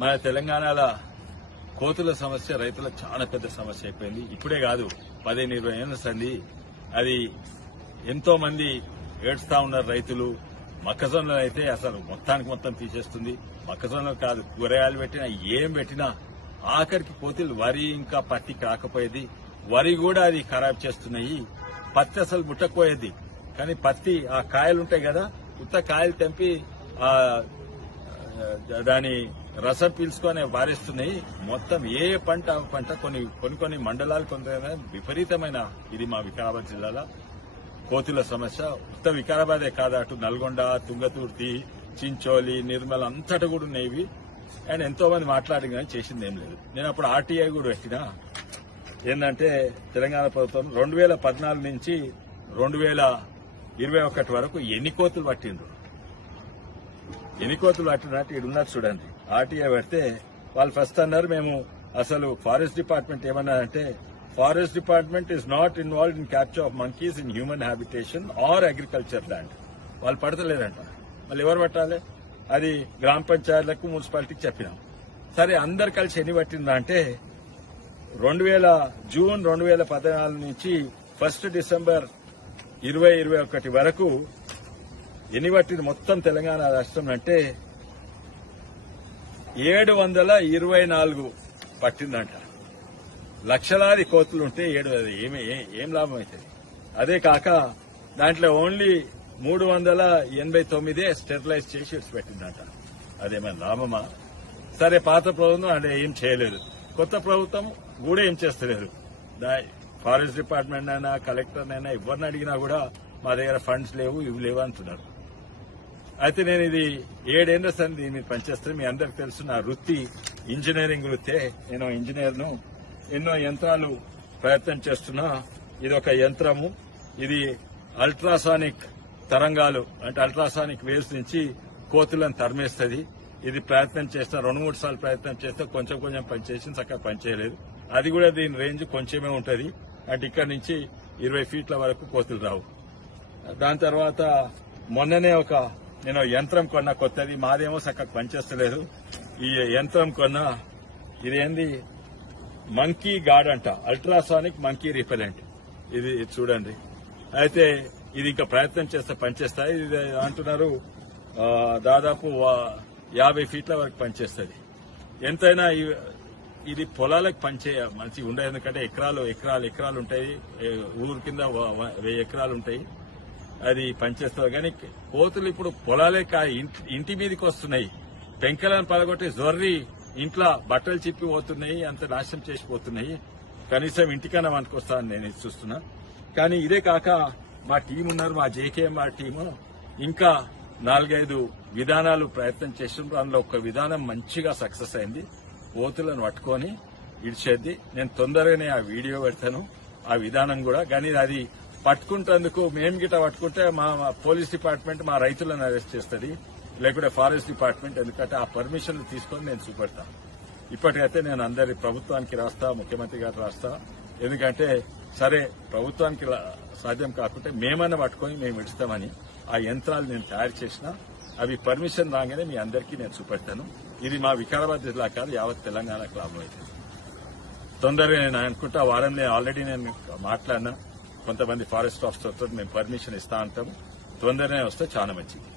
మన తెలంగాణలో కోతుల సమస్య రైతులకు చాలా పెద్ద సమస్య అయిపోయింది. ఇప్పుడే కాదు 15-20 ఏళ్ల సంది అది ఎంతో మంది ఏడుస్తా ఉన్నారు రైతులు. మొక్కజొన్నలు అయితే అసలు మొత్తానికి మొత్తం తీసేస్తుంది. మొక్కజొన్నలు కాదు, కూరగాయలు పెట్టినా ఏం పెట్టినా ఆఖరికి కోతులు వరి ఇంకా పత్తి కాకపోయేది. వరి కూడా అది ఖరాబ్ చేస్తున్నాయి. పత్తి అసలు ముట్టకపోయేది, కానీ పత్తి ఆ కాయలుంటాయి కదా, ఉత్త కాయలు తెంపి దాని రసం పీల్చుకొని వారేస్తున్నాయి. మొత్తం ఏ పంట కొన్ని మండలాలు కొంత విపరీతమైన ఇది మా వికారాబాద్ జిల్లాలో కోతుల సమస్య. ఉత్త వికారాబాదే కాదు, అటు నల్గొండ, తుంగతుర్తి, చించోలి, నిర్మల్ అంతటా కూడా ఉన్నాయి. అండ్ ఎంతో మంది మాట్లాడి కానీ చేసింది ఏం లేదు. నేను అప్పుడు ఆర్టీఐ కూడా పెట్టినా. ఏంటంటే తెలంగాణ ప్రభుత్వం 2014 నుంచి 2021 వరకు ఎన్ని కోతులు పట్టిండ్రు, ఎన్ని కోతులు పట్టినట్టు ఇక్కడ ఉన్నారు చూడండి. ఆర్టీఐ పెడితే వాళ్ళు ఫస్ట్ అన్నారు, మేము అసలు ఫారెస్ట్ డిపార్ట్మెంట్ ఏమన్నారంటే, forest department is not involved in capture of monkeys in human habitation are agriculture land. వాళ్ళు పడతలేరంట. వాళ్ళు ఎవరు పట్టాలి? అది గ్రామ పంచాయతీలకు, మున్సిపాలిటీకి చెప్పినాం. సరే అందరు కలిసి ఎన్ని పట్టిందా అంటే, జూన్ 2014 నుంచి 1 డిసెంబర్ 2021 వరకు ఎన్ని పట్టింది మొత్తం తెలంగాణ రాష్ట్రం అంటే 724 పట్టిందంట. లక్షలాది కోతులుంటే ఏం లాభం అవుతుంది? అదే కాక దాంట్లో ఓన్లీ 389 స్టెరిలైజ్ చేసి విడిచిపెట్టిందంట. అదేమైనా లాభమా? సరే, పాత ప్రభుత్వం అంటే ఏం చేయలేదు, కొత్త ప్రభుత్వం కూడా ఏం చేస్తలేరు. ఫారెస్ట్ డిపార్ట్మెంట్ అయినా కలెక్టర్ అయినా ఎవరిని అడిగినా కూడా మా దగ్గర ఫండ్స్ లేవు, ఇవి లేవు అంటున్నారు. అయితే నేను ఇది 7 ఏళ్ల సంది దీన్ని పనిచేస్తాను. మీ అందరికి తెలుసు, నా వృత్తి ఇంజనీరింగ్ వృత్తే. నేను ఇంజనీర్ను. ఎన్నో యంత్రాలు ప్రయత్నం చేస్తున్నా. ఇది ఒక యంత్రము, ఇది అల్ట్రాసానిక్ తరంగాలు అంటే అల్ట్రాసానిక్ వేవ్స్ నుంచి కోతులను తరిమేస్తుంది. ఇది ప్రయత్నం చేస్తా 2-3 సార్లు ప్రయత్నం చేస్తే కొంచెం పనిచేసింది, చక్కగా పనిచేయలేదు. అది కూడా దీని రేంజ్ కొంచెమే ఉంటుంది. అంటే ఇక్కడ నుంచి 20 ఫీట్ల వరకు కోతులు రావు. దాని తర్వాత మొన్ననే నేను యంత్రం కొన్నా కొత్తది, మాదేమో చక్కగా పనిచేస్తలేదు. ఈ యంత్రం కొన్నా, ఇదేంది మంకీ గార్డ్ అంట, అల్ట్రాసానిక్ మంకీ రిపెలెంట్. ఇది చూడండి. అయితే ఇది ఇంకా ప్రయత్నం చేస్తే పనిచేస్తాయి. ఇది అంటున్నారు దాదాపు 50 ఫీట్ల వరకు పనిచేస్తుంది. ఎంతైనా ఇది పొలాలకు మంచిగా ఉండదు. ఎందుకంటే ఎకరాలు ఉంటాయి. ఊరు కింద 1000 ఎకరాలు ఉంటాయి. అది పనిచేస్తుంది. కానీ కోతులు ఇప్పుడు పొలాలే ఇంటి మీదకి వస్తున్నాయి. పెంకలను పడగొట్టి జొర్రి ఇంట్లో బట్టలు చిప్పి పోతున్నాయి, అంత నాశనం చేసిపోతున్నాయి. కనీసం ఇంటికన్నా మనకొస్తానని నేను చూస్తున్నా. కానీ ఇదే కాక మా టీం ఉన్నారు, మా జేకేఎంఆర్ టీము ఇంకా 4-5 విధానాలు ప్రయత్నం చేసినప్పుడు అందులో ఒక విధానం మంచిగా సక్సెస్ అయింది. కోతులను పట్టుకొని ఇడిచేద్ది. నేను తొందరగానే ఆ వీడియో పెడతాను, ఆ విధానం కూడా. కానీ అది పట్టుకుంటేందుకు మేము గిట్ట పట్టుకుంటే మా పోలీస్ డిపార్ట్మెంట్ మా రైతులను అరెస్ట్ చేస్తుంది, లేకుంటే ఫారెస్ట్ డిపార్ట్మెంట్. ఎందుకంటే ఆ పర్మిషన్లు తీసుకొని నేను చూపెడతాను. ఇప్పటికైతే నేను అందరి ప్రభుత్వానికి రాస్తా, ముఖ్యమంత్రి గారు రాస్తా. ఎందుకంటే సరే ప్రభుత్వానికి సాధ్యం కాకుంటే మేమన్నా పట్టుకొని మేము ఇస్తామని ఆ యంత్రాలు నేను తయారు చేసిన. అవి పర్మిషన్ రాగానే మీ అందరికీ నేను చూపెడతాను. ఇది మా వికారాబాద్ జిల్లా కాదు, యావత్ తెలంగాణకు లాభం అవుతుంది. తొందరగా నేను అనుకుంటా వారంలో ఆల్రెడీ నేను మాట్లాడినా, కొంతమంది ఫారెస్ట్ ఆఫీసర్తో మేము పర్మిషన్ ఇస్తా అంటాము. తొందరనే వస్తే చాలా మంచిది.